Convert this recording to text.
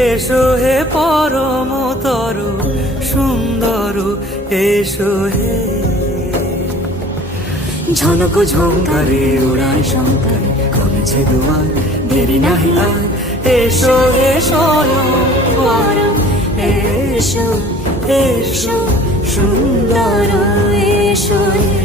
এসো হে পরমতর সুন্দর, এসো হে। ঝনক ঝঙ্কারে ওড়ায় শঙ্কারে, কমেছে দুয়ার, দেরি নাহি আর। এসো হে স্বয়ংবর, এসো এসো সুন্দর, এসো হে।